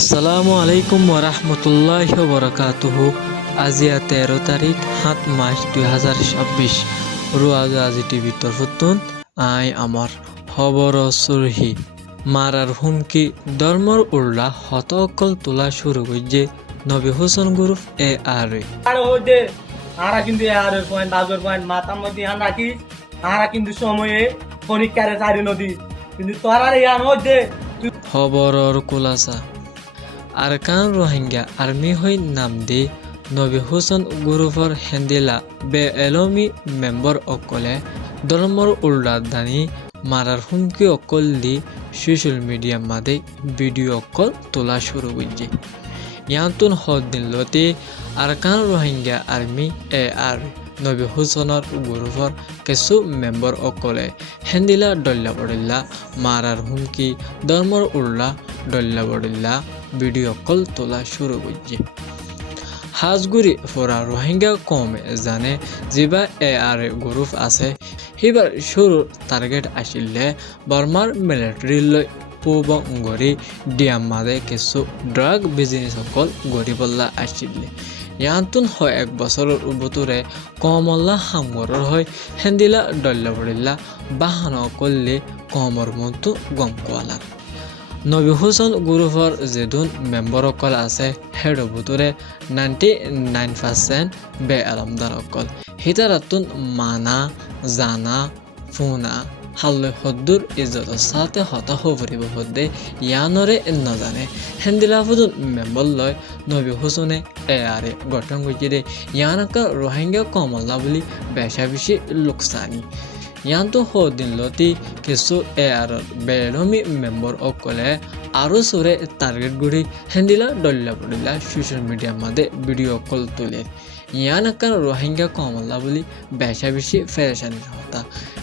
আসসালামু আলাইকুম ওরহমতুল্লাহি ওবরাকাতুহু। আজিয়া 13 তারিখ 7 মার্চ 2026 রোজ আজি টিভি তরফতুন আই আমার খবর সুরহি মারার হুমকি ধর্মর উল্লা হতকল তোলা শুরু করছে নবী হোসেন গ্রুপ আর আরা কিন্তু এর পয়েন্ট বাজর পয়েন্ট মাতার মধ্যে হান রাখিস আরা কিন্তু সময়ে পরীক্ষারে চারি নদী কিন্তু তোরার ইয়ান হইছে খবরর কুলাসা আরকান রোহিঙ্গা আর্মি হই নাম দি নবী হোসেন গ্রুপর হেন্দিলা বে এলমি মেম্বার অকলে ধর্মর উল্লা দানি মারার হুমকি অকল দি সোশ্যাল মিডিয়া মাদে ভিডিও অকল তোলা শুরু করছে। ইয়াতুন হদিন লতি আরকান রোহিঙ্গা আর্মি আর নবী হোসেনের গ্রুপর কিছু মেম্বার অকলে হেন্দিলা ডল্লা বড়িল্লা মারার হুমকি ধর্মর উল্লা ডল্লা বড়িল্লা ভিডিও অকল তোলা শুরু করছে। হাজগুড়ি ফোরা রোহিঙ্গা কমে জানে যিবা আর গ্রুপ আছে সিবাৰ শুরুর টার্গেট আসিলে বর্মার মিলিটারি লৈ পূব গড়ি দিয়াম মাদে কিছু ড্রাগ বিজনেস সকল গড়ি বল্লা আসিলে ইয়াতুন হয় 1 বছরের ভিতরে কমল্লা হামগরের হয় হেন্দিলা ডল্লা বড়িল্লা বাহান করলে কমর মতো গম কোয়ালার নবী হোসেন গ্রুপর যেদুন মেম্বার অকল আছে হেড ভিতরে 99% বে আলমদার অকল হিতারাতুন মানা জানা ফুনা হাল্লে হদ্দুর ইজ্জত সাথে হতা হবরিব হদ্দে ইয়ানরে নজানে হেন্দিলা ফুদুন মেম্বার লয় নবী হোসেনে আরে গঠন করছে ইয়ানকা রোহিঙ্গা কমল্লা বলি বেশা বেশি লোকসানি ইয়ান্তু হদিন লতি কিছু আর বেরমি মেম্বার অকলে আরো সরে টার্গেট গুড়ি হেন্দিলা ডল্লা বড়িলা সোশ্যাল মিডিয়ার মাঝে ভিডিও কল তুলে ইয়ানকার রোহিঙ্গা কমল্লা বলি বেশা বেশি ফেরেশানির হতা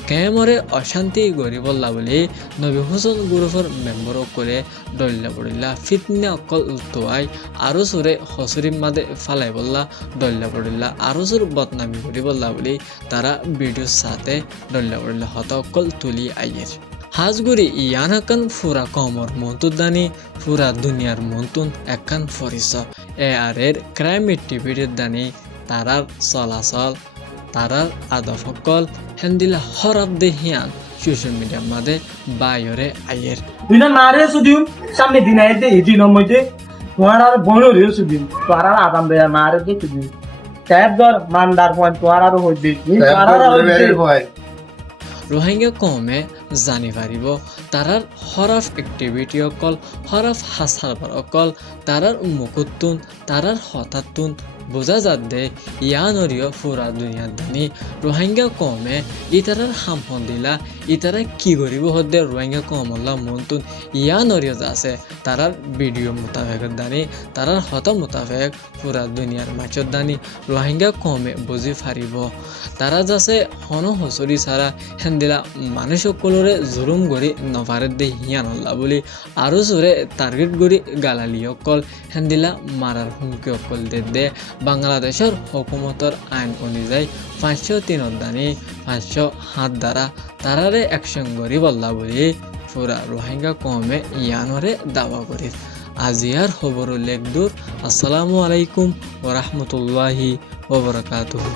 কেমরে অশান্তি গড়ি বললা বলি নবী হোসেন গ্রুপের মেম্বার অকলে ডল্লা বড়িলা ফিতনে অকল তোয়াই আরো সরে হসরির মাঝে ফালাই বললা ডল্লা বড়িলা আরো সর বদনামি করি বললা বলি তারা ভিডিওর সাথে ডল্লা বড়িলা হতা অকল তুলি আইয়ের হাজগুড়ি ইয়ানাকান ফুরা কমর মন্তুদানি ফুরা দুনিয়ার মন্তুন একান ফরিস আর এর ক্রাইম অ্যাক্টিভিটির দানি তারার চলাচল তারার আদফকল হেন্দিলা হরফ দেহিয়ান সোশ্যাল মিডিয়ার মাঝে বাইরে আইয়ের দিনা নারে সুদিম সামনে দিন আইতে ইদিন মধ্যে তোরার বড় রে সুদিম তোরার আদাম দেয়া নারে দে সুদিম ট্যাব দর মানদার পয়েন্ট তোরারও হইবে তোরার হইবে রোহিঙ্গা কমে জানি পারিব তারার হরফ অ্যাক্টিভিটি অকল হরফ হাসারবার অকল তারার মুকুতুন তারার হঠাৎতুন বোঝা যাত দে ইয়ানরিও ফুরা দুনিয়ার দানি রোহিঙ্গা কমে ইতারার হামফন দিলা ইতারা কি করিব হদ্দে রোহিঙ্গা কমল্লা মন্তুন ইয়ানরিও আছে তারার ভিডিও মোতাবেকের দানি তারার হতা মোতাবেক ফুরা দুনিয়ার মাছর দানি রোহিঙ্গা কমে বুঝি ফারিব তারা যাচ্ছে হন হসরি ছাড়া হেন্দিলা মানুষ সকলরে জুলুম করি নভারের দে হিয়ানল্লা বলি আরো জোরে টার্গেট করি গালালি অকল হেন্দিলা মারার হুমকি অকল দে বাংলাদেশের হুকুমতর আইন অনুযায়ী 503 দানি 507 দ্বারা তারারে অ্যাকশন করি বললা বলি পুরা রোহিঙ্গা কমে ইয়ানরে দাবা করি আজিয়ার খবর লেখ দূর। আসসালামু আলাইকুম ওরহমতুল্লাহি ওবরাকাতুহু।